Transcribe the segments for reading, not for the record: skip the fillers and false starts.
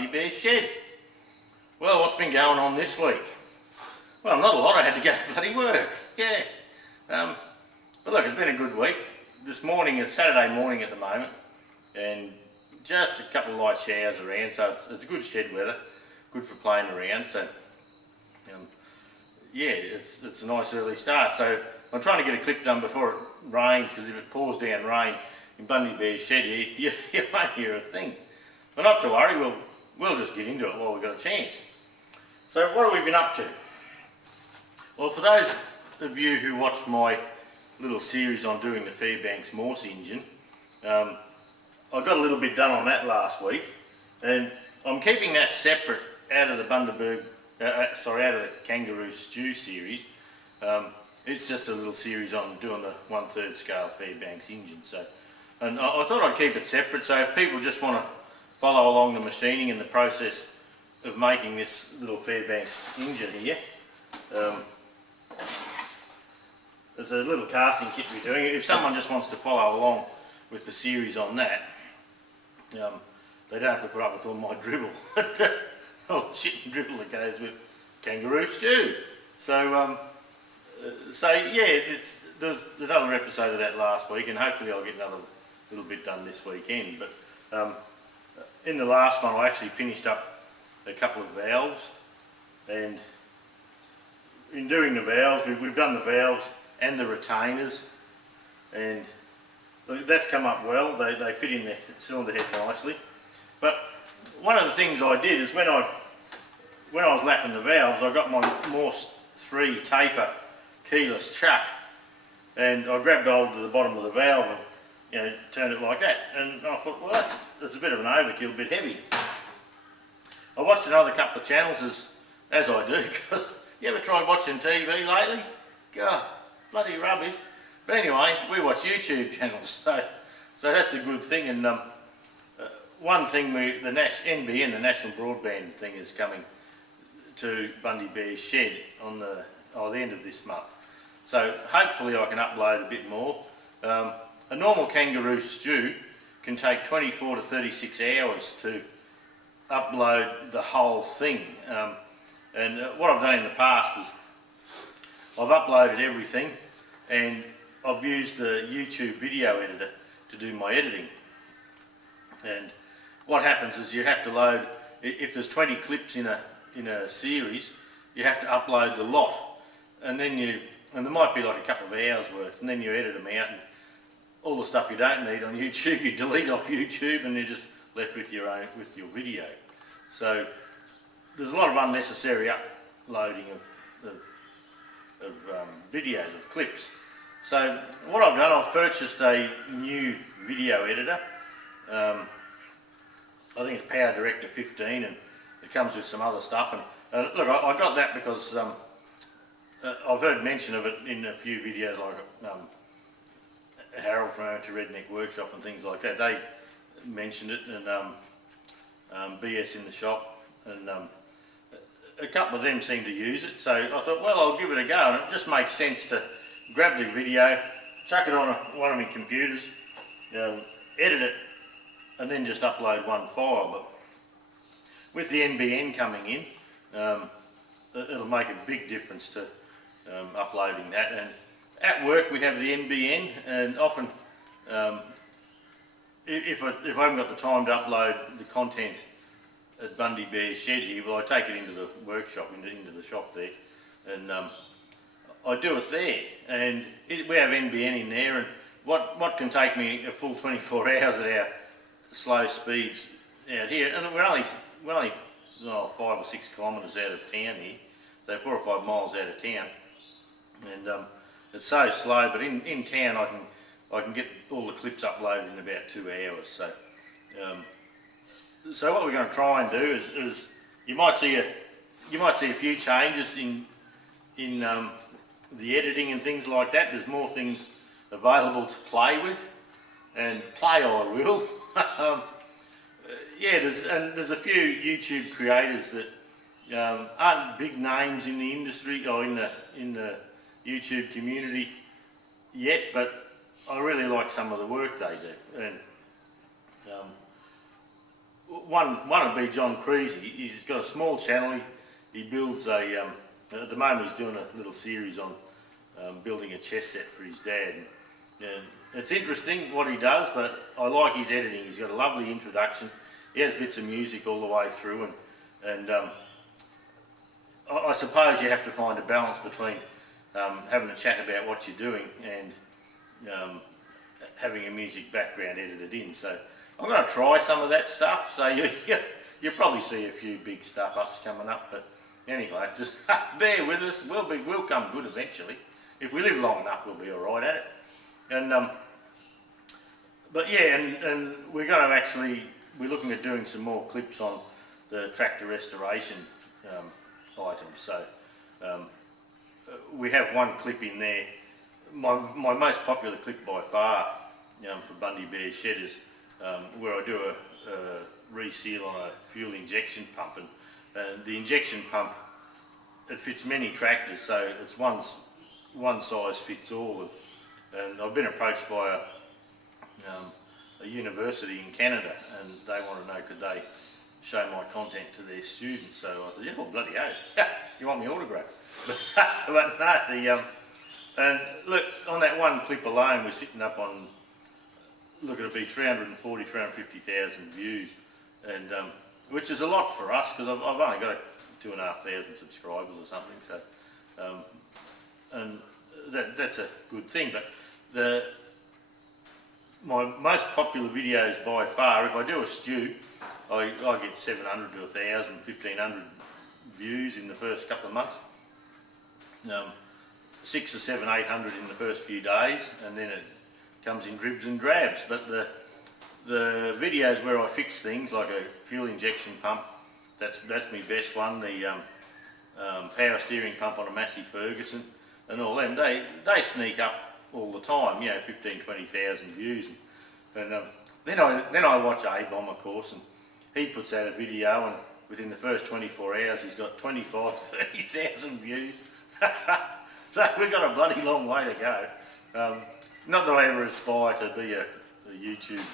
Bundy Bears Shed. Well, what's been going on this week? Well, not a lot. I had to go to bloody work. Yeah. But look, it's been a good week. This morning, it's Saturday morning at the moment, and just a couple of light showers around, so it's good shed weather, good for playing around. So, yeah, it's a nice early start. So I'm trying to get a clip done before it rains, because if it pours down rain in Bundy Bears Shed here, you won't hear a thing. But not to worry, we'll just get into it while we've got a chance. So what have we been up to? Well, for those of you who watched my little series on doing the Fairbanks Morse engine, I got a little bit done on that last week, and I'm keeping that separate out of the out of the Kangaroo Stew series. It's just a little series on doing the 1/3 scale Fairbanks engine. So, and I thought I'd keep it separate, so if people just want to follow along the machining and the process of making this little Fairbanks engine here, there's a little casting kit we're doing. If someone just wants to follow along with the series on that, they don't have to put up with all my dribble, all the shit and dribble that goes with Kangaroo Stew. So, yeah, there's another episode of that last week, and hopefully I'll get another little bit done this weekend. But in the last one, I actually finished up a couple of valves, and in doing the valves, we've done the valves and the retainers, and that's come up well. They fit in the cylinder head nicely. But one of the things I did is when I was lapping the valves, I got my Morse 3 taper keyless chuck, and I grabbed hold of the bottom of the valve and turned it like that. And I thought, well, that's a bit of an overkill, a bit heavy. I watched another couple of channels as I do, because you ever tried watching TV lately? God, bloody rubbish. But anyway, we watch YouTube channels, so that's a good thing. And one thing, the NBN, the National Broadband thing, is coming to Bundy Bears Shed on the end of this month. So hopefully I can upload a bit more. A normal Kangaroo Stew can take 24 to 36 hours to upload the whole thing. And what I've done in the past is I've uploaded everything, and I've used the YouTube video editor to do my editing. And what happens is you have to load, if there's 20 clips in a series, you have to upload the lot, and then there might be like a couple of hours worth, and then you edit them out, and all the stuff you don't need on YouTube you delete off YouTube, and you're just left with your video. So there's a lot of unnecessary uploading of videos, of clips. So what I've done, I've purchased a new video editor. I think it's Power Director 15, and it comes with some other stuff. And look, I got that because I've heard mention of it in a few videos, like Harold from Amateur Redneck Workshop and things like that. They mentioned it, and BS in the shop, and a couple of them seem to use it. So I thought, well, I'll give it a go, and it just makes sense to grab the video, chuck it on one of my computers, edit it, and then just upload one file. But with the NBN coming in, it'll make a big difference to uploading that. And at work we have the NBN, and often if I haven't got the time to upload the content at Bundy Bears Shed here, well, I take it into the workshop, into the shop there, and I do it there. And we have NBN in there, and what can take me a full 24 hours at our slow speeds out here, and we're only 5 or 6 kilometres out of town here, so 4 or 5 miles out of town, and it's so slow. But in town I can get all the clips uploaded in about 2 hours. So what we're going to try and do is you might see a few changes in the editing and things like that. There's more things available to play with, and play I will. Yeah, there's a few YouTube creators that aren't big names in the industry or in the YouTube community yet, but I really like some of the work they do. And one would be John Creasy. He's got a small channel. He builds a, at the moment he's doing a little series on building a chess set for his dad. And it's interesting what he does, but I like his editing. He's got a lovely introduction. He has bits of music all the way through, and I suppose you have to find a balance between having a chat about what you're doing and having a music background edited in. So I'm going to try some of that stuff. So you'll probably see a few big stuff ups coming up, but anyway, just bear with us. We'll come good eventually. If we live long enough, we'll be all right at it. And but yeah, and we're going to actually, we're looking at doing some more clips on the tractor restoration items. So we have one clip in there. My most popular clip by far for Bundy Bears Shed is where I do a reseal on a fuel injection pump, and the injection pump, it fits many tractors, so it's one size fits all. And I've been approached by a university in Canada, and they want to know could they show my content to their students. So I said, yeah, well, bloody hell, you want me autograph? But no, and look, on that one clip alone, we're sitting up on, look, it'll be 340, 350,000 views, and which is a lot for us, because I've only got 2,500 subscribers or something. So, and that's a good thing. But my most popular videos by far, if I do a stew, I get 700 to 1,000, 1,500 views in the first couple of months. 6 or 7, 800 in the first few days, and then it comes in dribs and drabs. But the videos where I fix things, like a fuel injection pump, that's my best one. The power steering pump on a massive Ferguson, and all them, they sneak up all the time, 15, 20,000 views. And then I watch A-Bomb, of course, and he puts out a video, and within the first 24 hours he's got 25, 30,000 views. So we've got a bloody long way to go. Not that I ever aspire to be a YouTube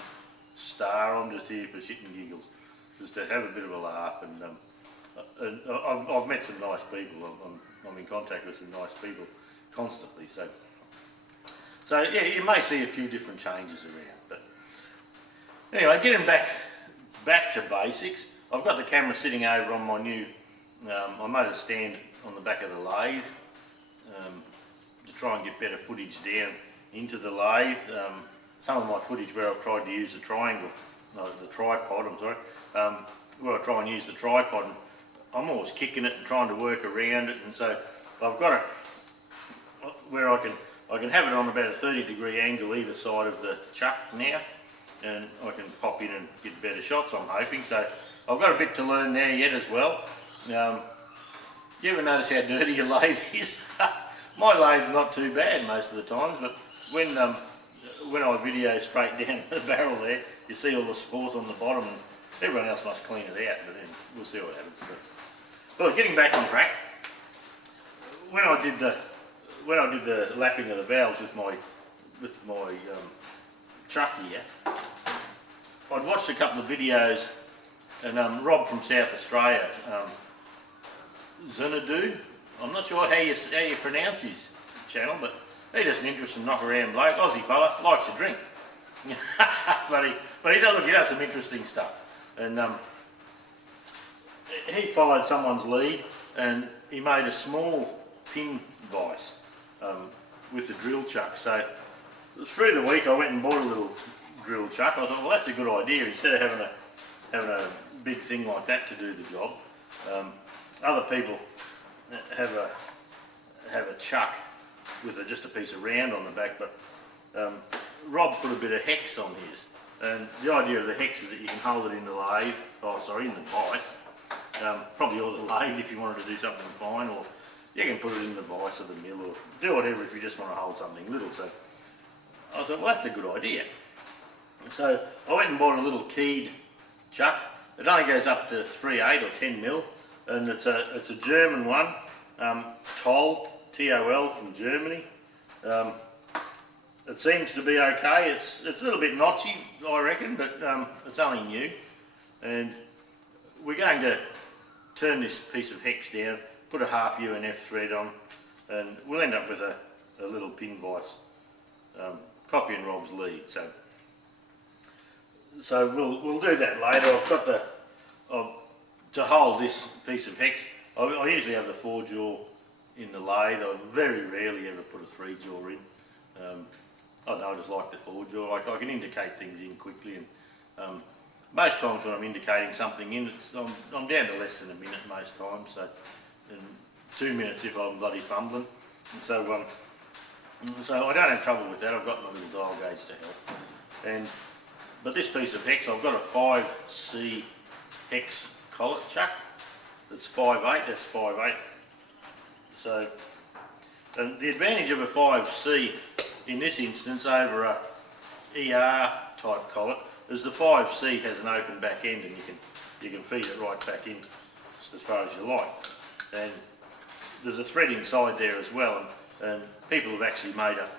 star. I'm just here for shit and giggles, just to have a bit of a laugh. And I've met some nice people. I'm in contact with some nice people constantly. So yeah, you may see a few different changes around. But anyway, getting back to basics. I've got the camera sitting over on my new. I made a stand on the back of the lathe to try and get better footage down into the lathe. Some of my footage where I've tried to use the tripod, where I try and use the tripod, and I'm always kicking it and trying to work around it, and so I've got it where I can have it on about a 30-degree angle either side of the chuck now, and I can pop in and get better shots, I'm hoping. So I've got a bit to learn there yet as well. You ever notice how dirty your lathe is? My lathe's not too bad most of the times, but when I video straight down the barrel there, you see all the sport on the bottom, and everyone else must clean it out, but then we'll see what happens. But getting back on track, when I did the lapping of the valves with my truck here, I'd watched a couple of videos, and Rob from South Australia, Xanadu, I'm not sure how you pronounce his channel, but he's just an interesting knock around bloke, Aussie fella, likes to drink. but he does some interesting stuff. And he followed someone's lead, and he made a small pin vise with the drill chuck. So through the week I went and bought a little drill chuck. I thought, well, that's a good idea, instead of having a big thing like that to do the job. Other people have a chuck with just a piece of round on the back, but Rob put a bit of hex on his, and the idea of the hex is that you can hold it in the lathe, in the vise, probably or the lathe if you wanted to do something fine, or you can put it in the vise of the mill, or do whatever if you just want to hold something little. So I thought, well, that's a good idea. So I went and bought a little keyed chuck. It only goes up to 3/8 or 10 mil, and it's a German one, Toll, T-O-L, from Germany. It seems to be okay. It's a little bit notchy, I reckon, but it's only new. and we're going to turn this piece of hex down, put a half UNF thread on, and we'll end up with a little pin vise, copying Rob's lead. So we'll do that later. I've got to hold this piece of hex. I usually have the 4-jaw in the lathe. I very rarely ever put a 3-jaw in. I don't know, I just like the 4-jaw. I can indicate things in quickly, and most times when I'm indicating something in, I'm down to less than a minute most times. So, and 2 minutes if I'm bloody fumbling. And so I don't have trouble with that. I've got my little dial gauge to help. But this piece of hex, I've got a 5C hex collet chuck. That's 5/8. That's 5/8. So, and the advantage of a 5C in this instance over a ER type collet is the 5C has an open back end, and you can feed it right back in as far as you like. And there's a thread inside there as well, and people have actually made up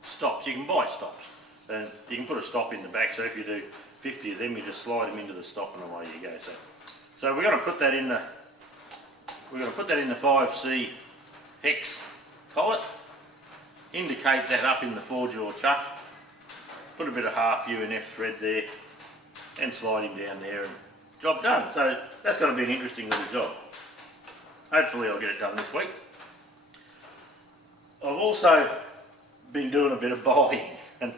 stops. You can buy stops, and you can put a stop in the back. So if you do 50 of them, you just slide them into the stop, and away you go. So we're going to put that in the 5C hex collet. Indicate that up in the 4-jaw chuck. Put a bit of half UNF thread there, and slide him down there, and job done. So that's going to be an interesting little job. Hopefully I'll get it done this week. I've also been doing a bit of buying, and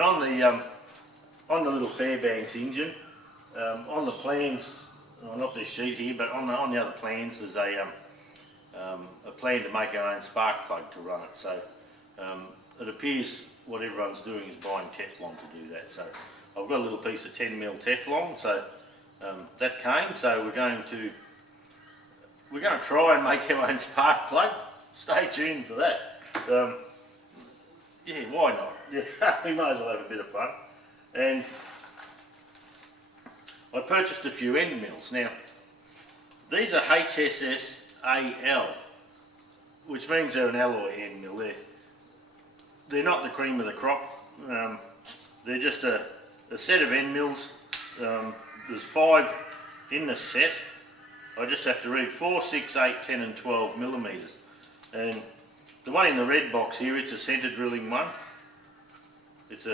on the little Fairbanks engine, on the plans, well, not this sheet here, but on the other plans, there's a plan to make our own spark plug to run it. So it appears what everyone's doing is buying Teflon to do that. So I've got a little piece of 10mm Teflon, so that came. So we're going to try and make our own spark plug. Stay tuned for that. Yeah, why not? Yeah, we might as well have a bit of fun. And I purchased a few end mills. Now, these are HSSAL, which means they're an alloy end mill. They're not the cream of the crop. They're just a set of end mills. There's 5 in the set. I just have to read 4, 6, 8, 10 and 12 millimetres. And the one in the red box here, it's a centre drilling one. It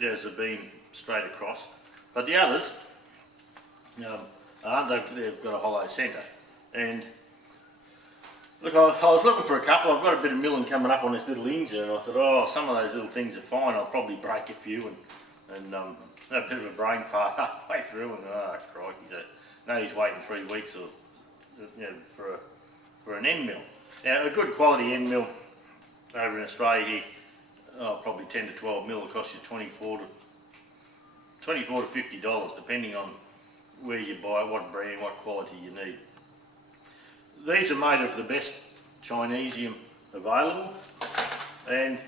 has a beam straight across. But the others, they've got a hollow centre. And look, I was looking for a couple. I've got a bit of milling coming up on this little engine, and I thought, oh, some of those little things are fine. I'll probably break a few and have a bit of a brain fart halfway through, and crikey, so no, he's waiting 3 weeks or for an end mill. Now, a good quality end mill over in Australia here, probably 10 to 12 mil, will cost you $24 to $50, depending on where you buy it, what brand, what quality you need. These are made of the best Chinesium available, and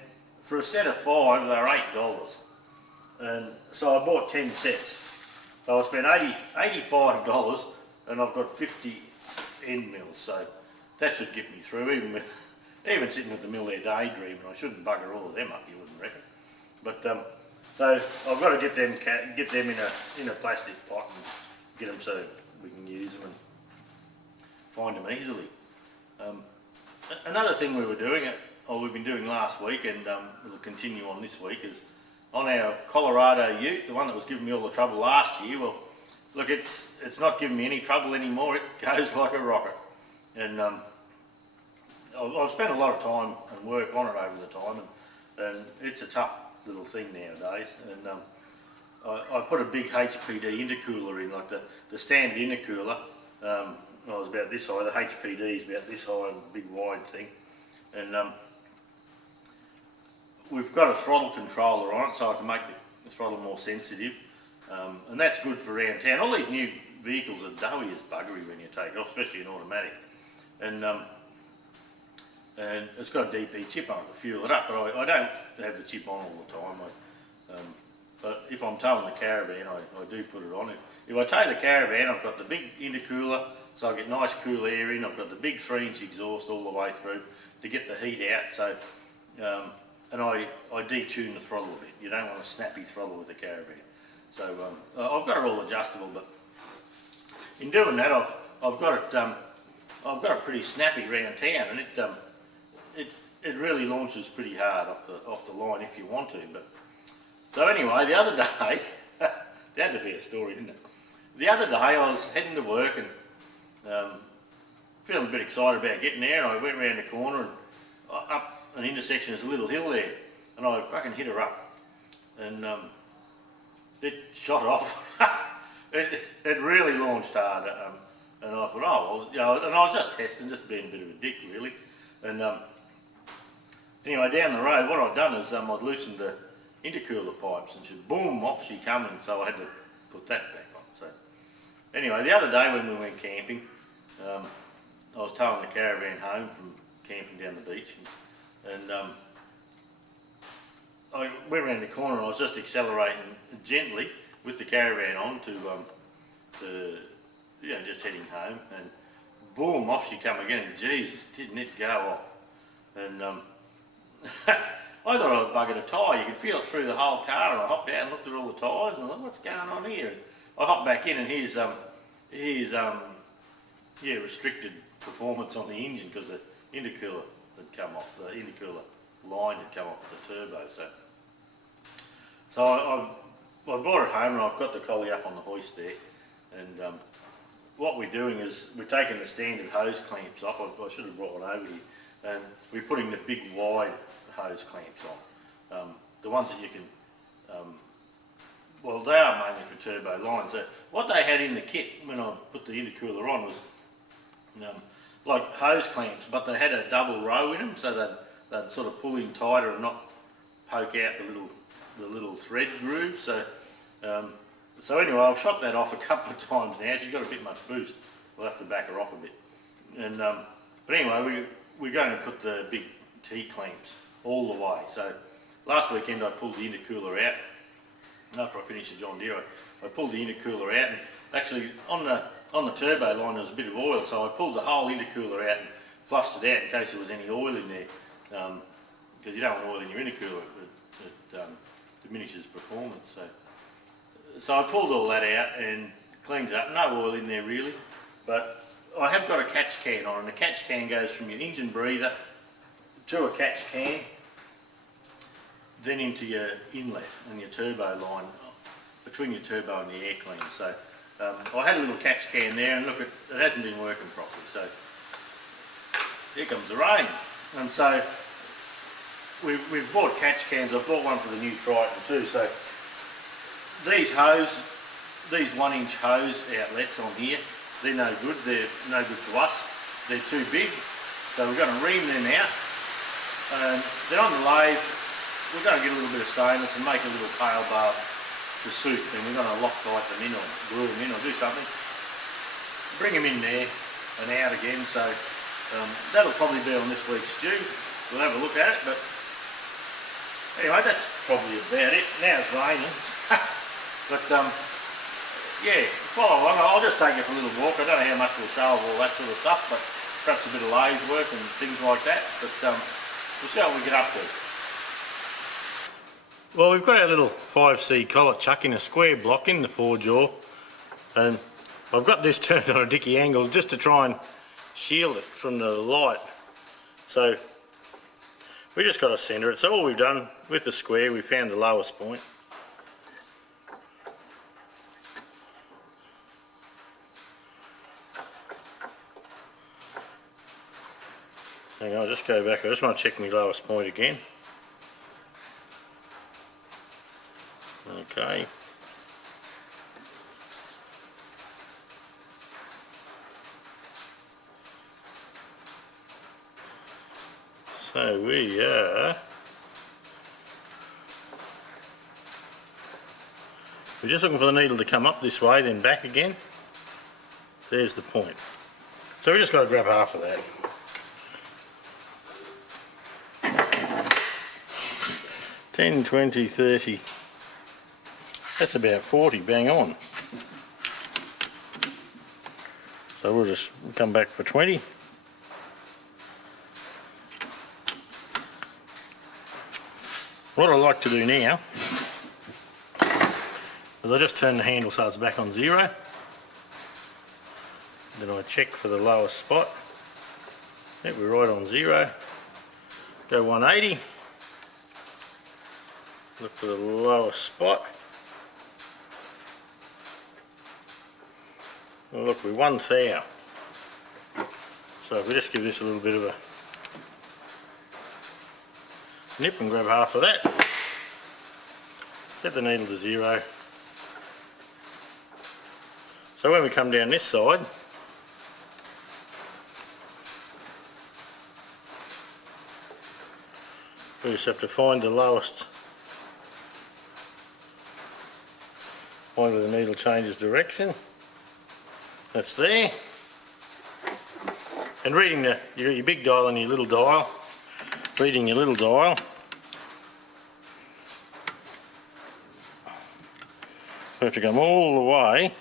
for a set of 5, they're $8. And so I bought 10 sets. So I spent $85, and I've got 50 end mills. So that should get me through, even sitting with the mill there daydreaming. I shouldn't bugger all of them up, you wouldn't reckon. But so I've got to get them in a plastic pot and get them so we can use them and find them easily. Another thing we were doing, or we've been doing last week, and we'll continue on this week, is on our Colorado ute, the one that was giving me all the trouble last year. Well, look, it's not giving me any trouble anymore. It goes like a rocket, and I've spent a lot of time and work on it over the time, and it's a tough little thing nowadays. And I put a big HPD intercooler in, like the standard intercooler. Was about this high. The HPD is about this high, and a big wide thing, and we've got a throttle controller on it, so I can make the throttle more sensitive, and that's good for around town. All these new vehicles are doughy as buggery when you take it off, especially an automatic, and it's got a DP chip on it to fuel it up, but I don't have the chip on all the time. But if I'm towing the caravan, I do put it on. If I tow the caravan, I've got the big intercooler, so I get nice cool air in. I've got the big 3-inch exhaust all the way through to get the heat out. So, and I detune the throttle a bit. You don't want a snappy throttle with a caravan. So I've got it all adjustable, but in doing that, I've got it pretty snappy round town, and it really launches pretty hard off the line if you want to. But so anyway, the other day, there had to be a story, didn't it? The other day I was heading to work and feeling a bit excited about getting there, and I went round the corner and up an intersection, there's a little hill there, and I fucking hit her up, and it shot off. it really launched hard, and I thought, oh well, you know, and I was just testing, just being a bit of a dick really, and anyway, down the road, what I'd done is I'd loosened the intercooler pipes, and she boom, off she come, and so I had to put that back on. So anyway, the other day when we went camping, I was towing the caravan home from camping down the beach, and I went around the corner and I was just accelerating gently with the caravan on to you know, just heading home, and boom, off she come again, and Jesus, didn't it go off? And I thought I'd buggered a tyre. You could feel it through the whole car, and I hopped out and looked at all the tyres, and I thought, what's going on here? And I hopped back in, and here's yeah, restricted performance on the engine because the intercooler had come off, the intercooler line had come off the turbo. So I brought it home, and I've got the collie up on the hoist there, and what we're doing is we're taking the standard hose clamps off. I should have brought one over here, and we're putting the big wide hose clamps on, the ones that you can, well, they are mainly for turbo lines. So what they had in the kit when I put the intercooler on was like hose clamps, but they had a double row in them, so they'd sort of pull in tighter and not poke out the little thread groove. So anyway, I've shot that off a couple of times now. She's got a bit much boost. We'll have to back her off a bit. And but anyway, we're going to put the big T clamps all the way. So last weekend I pulled the intercooler out. After I finished the John Deere, I pulled the intercooler out, and actually on the turbo line there was a bit of oil, so I pulled the whole intercooler out and flushed it out in case there was any oil in there, because you don't want oil in your intercooler, it diminishes performance. So I pulled all that out and cleaned it up. No oil in there really, but I have got a catch can on, and the catch can goes from your engine breather to a catch can, then into your inlet and your turbo line, between your turbo and the air cleaner. So I had a little catch can there, and look, it hasn't been working properly. So here comes the rain, and so we've bought catch cans. I've bought one for the new Triton too. So these 1-inch hose outlets on here, they're no good. They're no good to us. They're too big. So we're going to ream them out, and then on the lathe we're going to get a little bit of stainless and make a little tail bar to suit. Then we're going to Loctite them in, or glue them in, or do something. Bring them in there and out again. So that'll probably be on this week's stew. We'll have a look at it. But anyway, that's probably about it. Now it's raining. But yeah, follow along. I'll just take you for a little walk. I don't know how much we'll show of all that sort of stuff, but perhaps a bit of lathe work and things like that. But we'll see what we get up to. Well, we've got our little 5C collet chuck in a square block in the 4-jaw, and I've got this turned on a dicky angle just to try and shield it from the light. So we just got to centre it. So all we've done with the square, we found the lowest point. Hang on, I'll just go back. I just want to check my lowest point again. Okay. So we are, we're just looking for the needle to come up this way, then back again. There's the point. So we just got to grab half of that. $10, $20, $30. That's about 40, bang on. So we'll just come back for 20. What I like to do now is I just turn the handle so it's back on 0. Then I check for the lowest spot. Yep, we're right on 0. Go 180. Look for the lowest spot. Well, look, we're 1,000. So if we just give this a little bit of a nip and grab half of that, set the needle to 0. So when we come down this side, we just have to find the lowest point where the needle changes direction. That's there. And reading you got your big dial and your little dial. Reading your little dial. We have to come all the way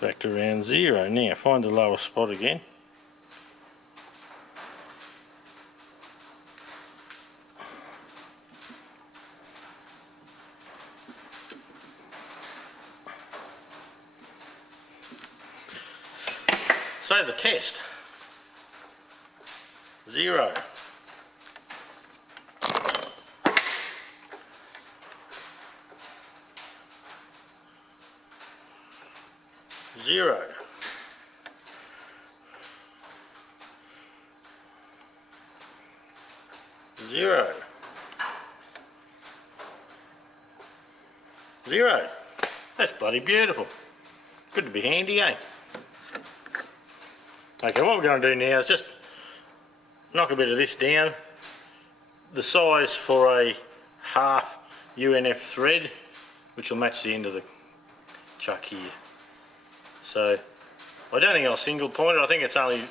back to around 0. Now find the lowest spot again. So the test, 0. 0. 0. 0. That's bloody beautiful. Good to be handy, eh? Okay, what we're going to do now is just knock a bit of this down. The size for a half UNF thread, which will match the end of the chuck here. So I don't think I'll single point it. I think it's only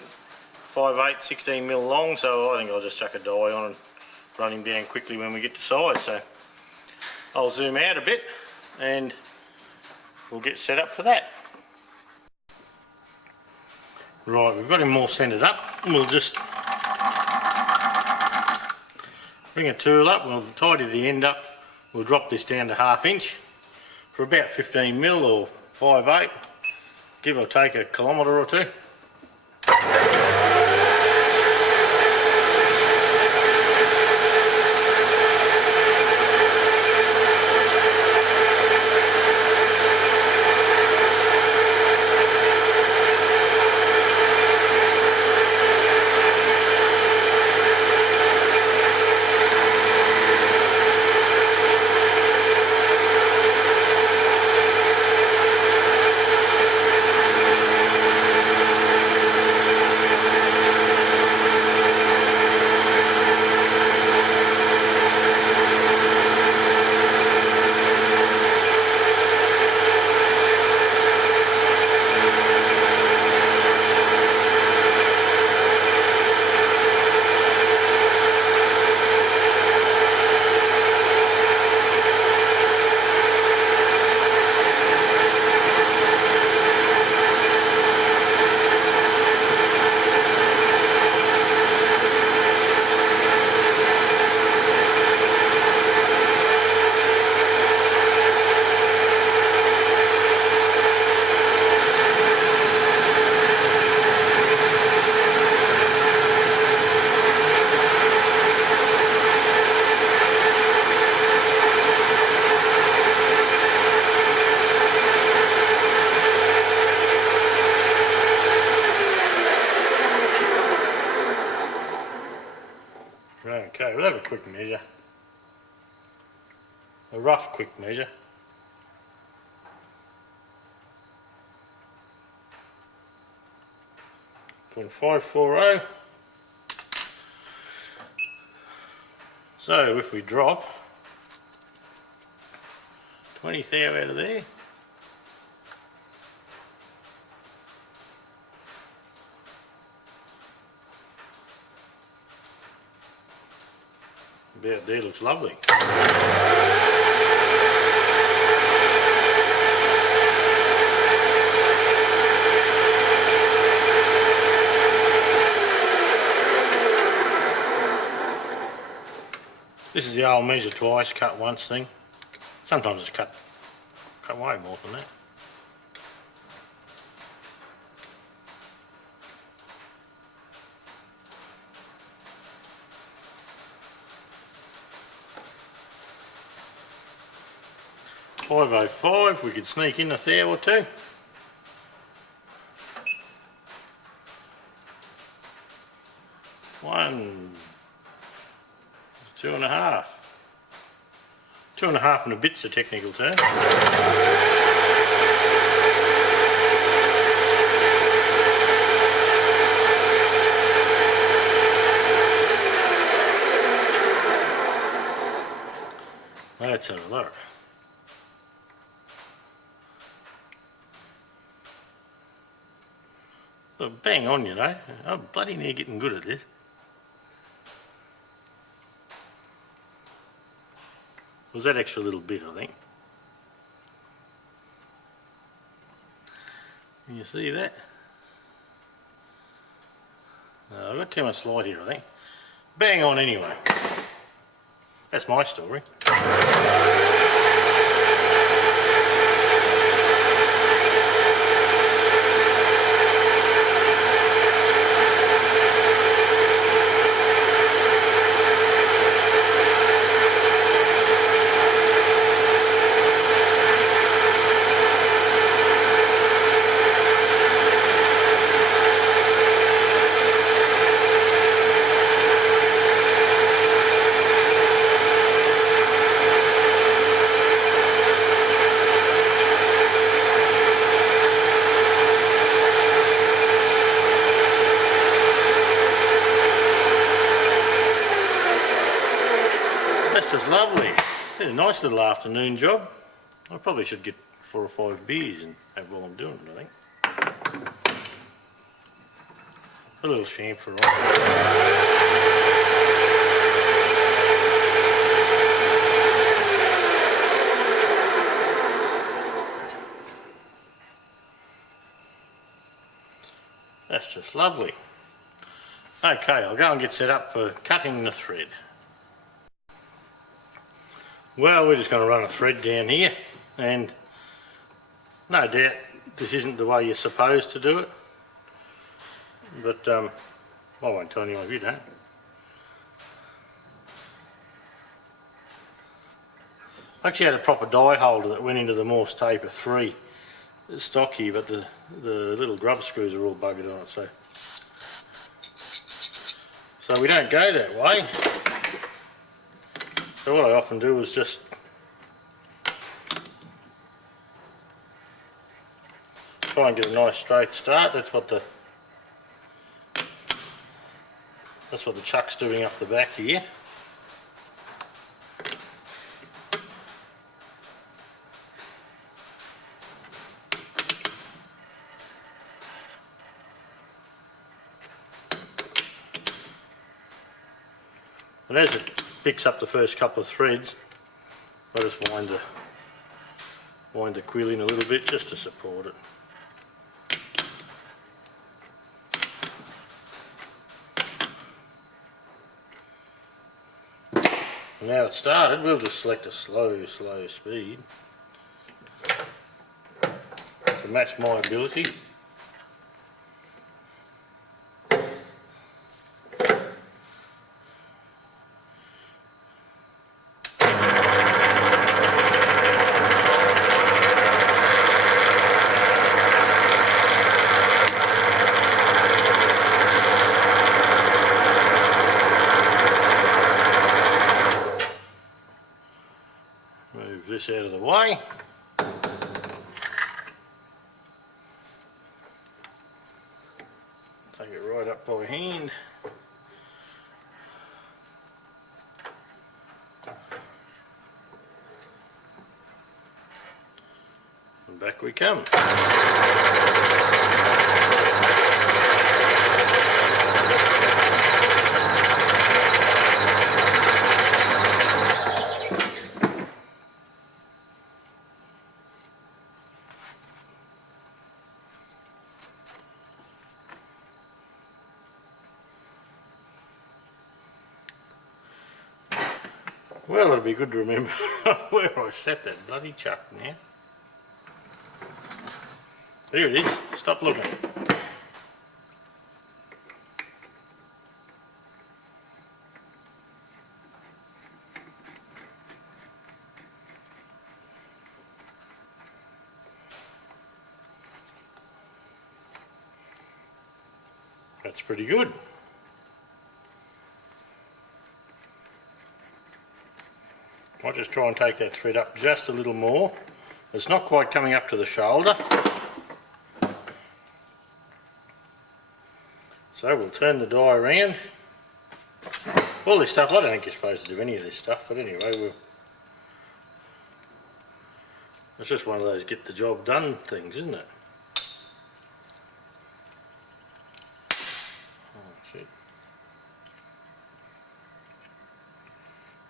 5/8, 16 mil long, so I think I'll just chuck a die on and run him down quickly when we get to size. So I'll zoom out a bit and we'll get set up for that. Right, we've got him all centred up. We'll just bring a tool up, we'll tidy the end up, we'll drop this down to 1/2 inch for about 15 mil or 5/8, give or take a kilometre or 2. Okay, we'll have a quick measure. A rough quick measure. .540. So if we drop 20 thou out of there, about there looks lovely. the old measure twice, cut once thing. Sometimes it's cut way more than that. $5.05, we could sneak in a thou or two. One, 2.5. 2.5 and a bit's a technical term. Let's have a look. Well, bang on, you know. I'm bloody near getting good at this. Was that extra little bit, I think. Can you see that? No, I've got too much light here, I think. Bang on anyway. That's my story. Just lovely. Did a nice little afternoon job. I probably should get 4 or 5 beers and have while I'm doing it, I think. A little chamfer on. That's just lovely. Okay, I'll go and get set up for cutting the thread. Well, we're just going to run a thread down here, and no doubt this isn't the way you're supposed to do it, but I won't tell anyone if you don't. I actually had a proper die holder that went into the Morse Taper 3 stock here, but the little grub screws are all buggered on it, so we don't go that way. So what I often do is just try and get a nice straight start. That's what the chuck's doing up the back here. And as it picks up the first couple of threads, I just wind the quill in a little bit just to support it. And now it's started, we'll just select a slow speed to match my ability. Move this out of the way. Take it right up by hand. And back we come. Well, it'll be good to remember where I set that bloody chuck now. There it is. Stop looking. That's pretty good. I'll just try and take that thread up just a little more. It's not quite coming up to the shoulder. So we'll turn the die around. All this stuff, I don't think you're supposed to do any of this stuff, but anyway, it's just one of those get the job done things, isn't it? Oh, shit.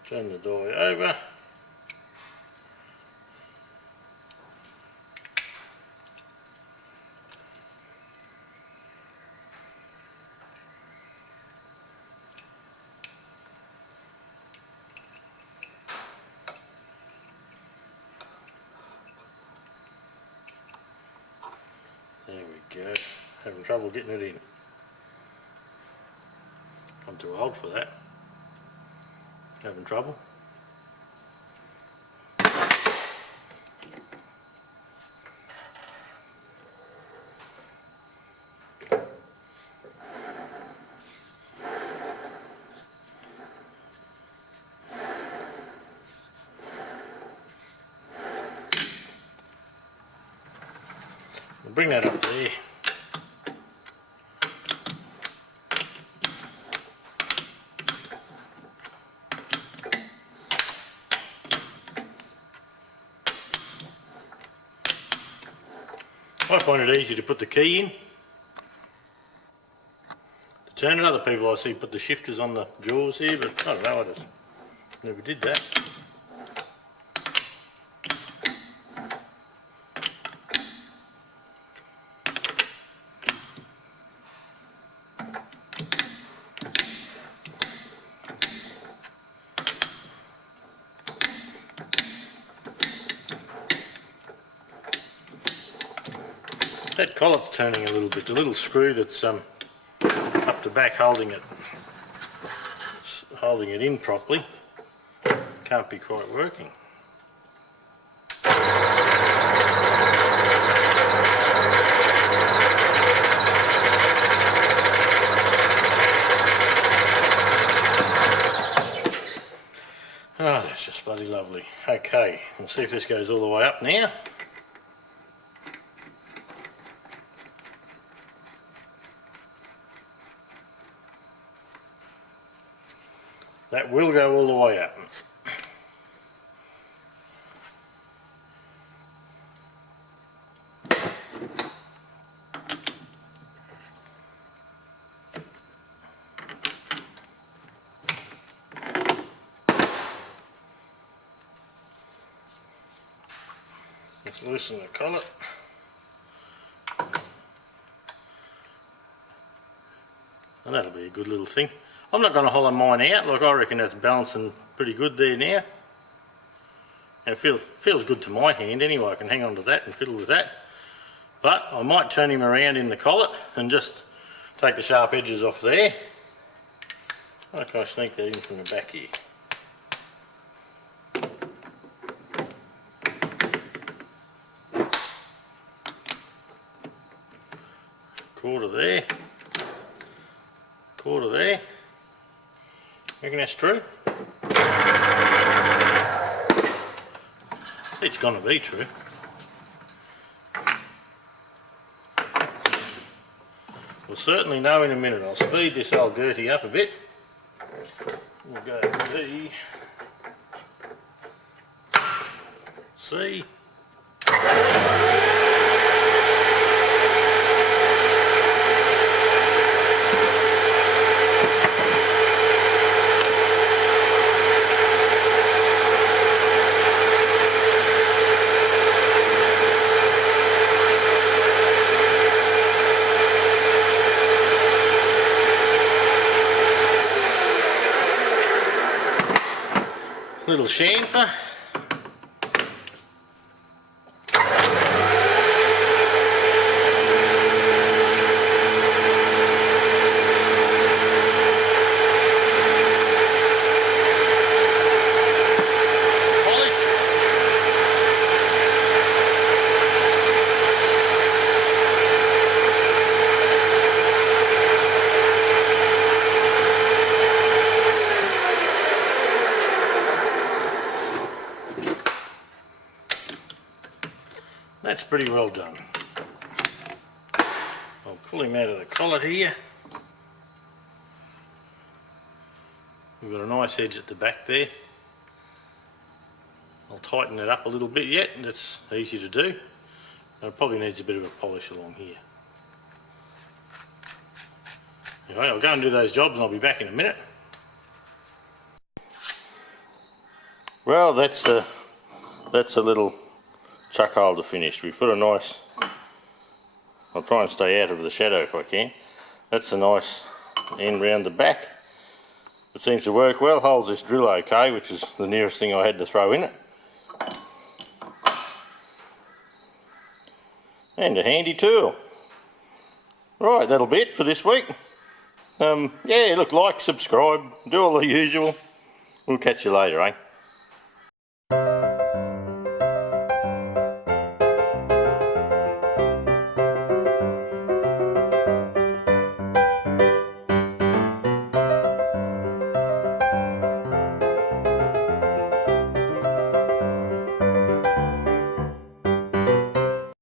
Turn the die over. There we go. Having trouble getting it in. I'm too old for that. Having trouble. We'll bring that up there. I find it easy to put the key in. To turn it, other people I see put the shifters on the jaws here, but I don't know, I just never did that. That collet's turning a little bit. The little screw that's up the back holding it in properly can't be quite working. Oh, that's just bloody lovely. Okay, we'll see if this goes all the way up now. That will go all the way up. Let's loosen the collet. And that'll be a good little thing. I'm not going to hollow mine out, like I reckon that's balancing pretty good there now. And it feels good to my hand anyway, I can hang on to that and fiddle with that. But I might turn him around in the collet and just take the sharp edges off there. How can I sneak that in from the back here? Quarter there. Quarter there. Reckon that's true? It's going to be true. We'll certainly know in a minute. I'll speed this old Gertie up a bit. We'll go B, C. Little chamfer. That's pretty well done. I'll pull him out of the collet here. We've got a nice edge at the back there. I'll tighten it up a little bit yet, that's easy to do. It probably needs a bit of a polish along here. Anyway, I'll go and do those jobs and I'll be back in a minute. Well, that's a little chuck holder finished. We've put a nice, I'll try and stay out of the shadow if I can. That's a nice end round the back. It seems to work well, holds this drill okay, which is the nearest thing I had to throw in it. And a handy tool. Right, that'll be it for this week. Yeah, look, like, subscribe, do all the usual. We'll catch you later, eh?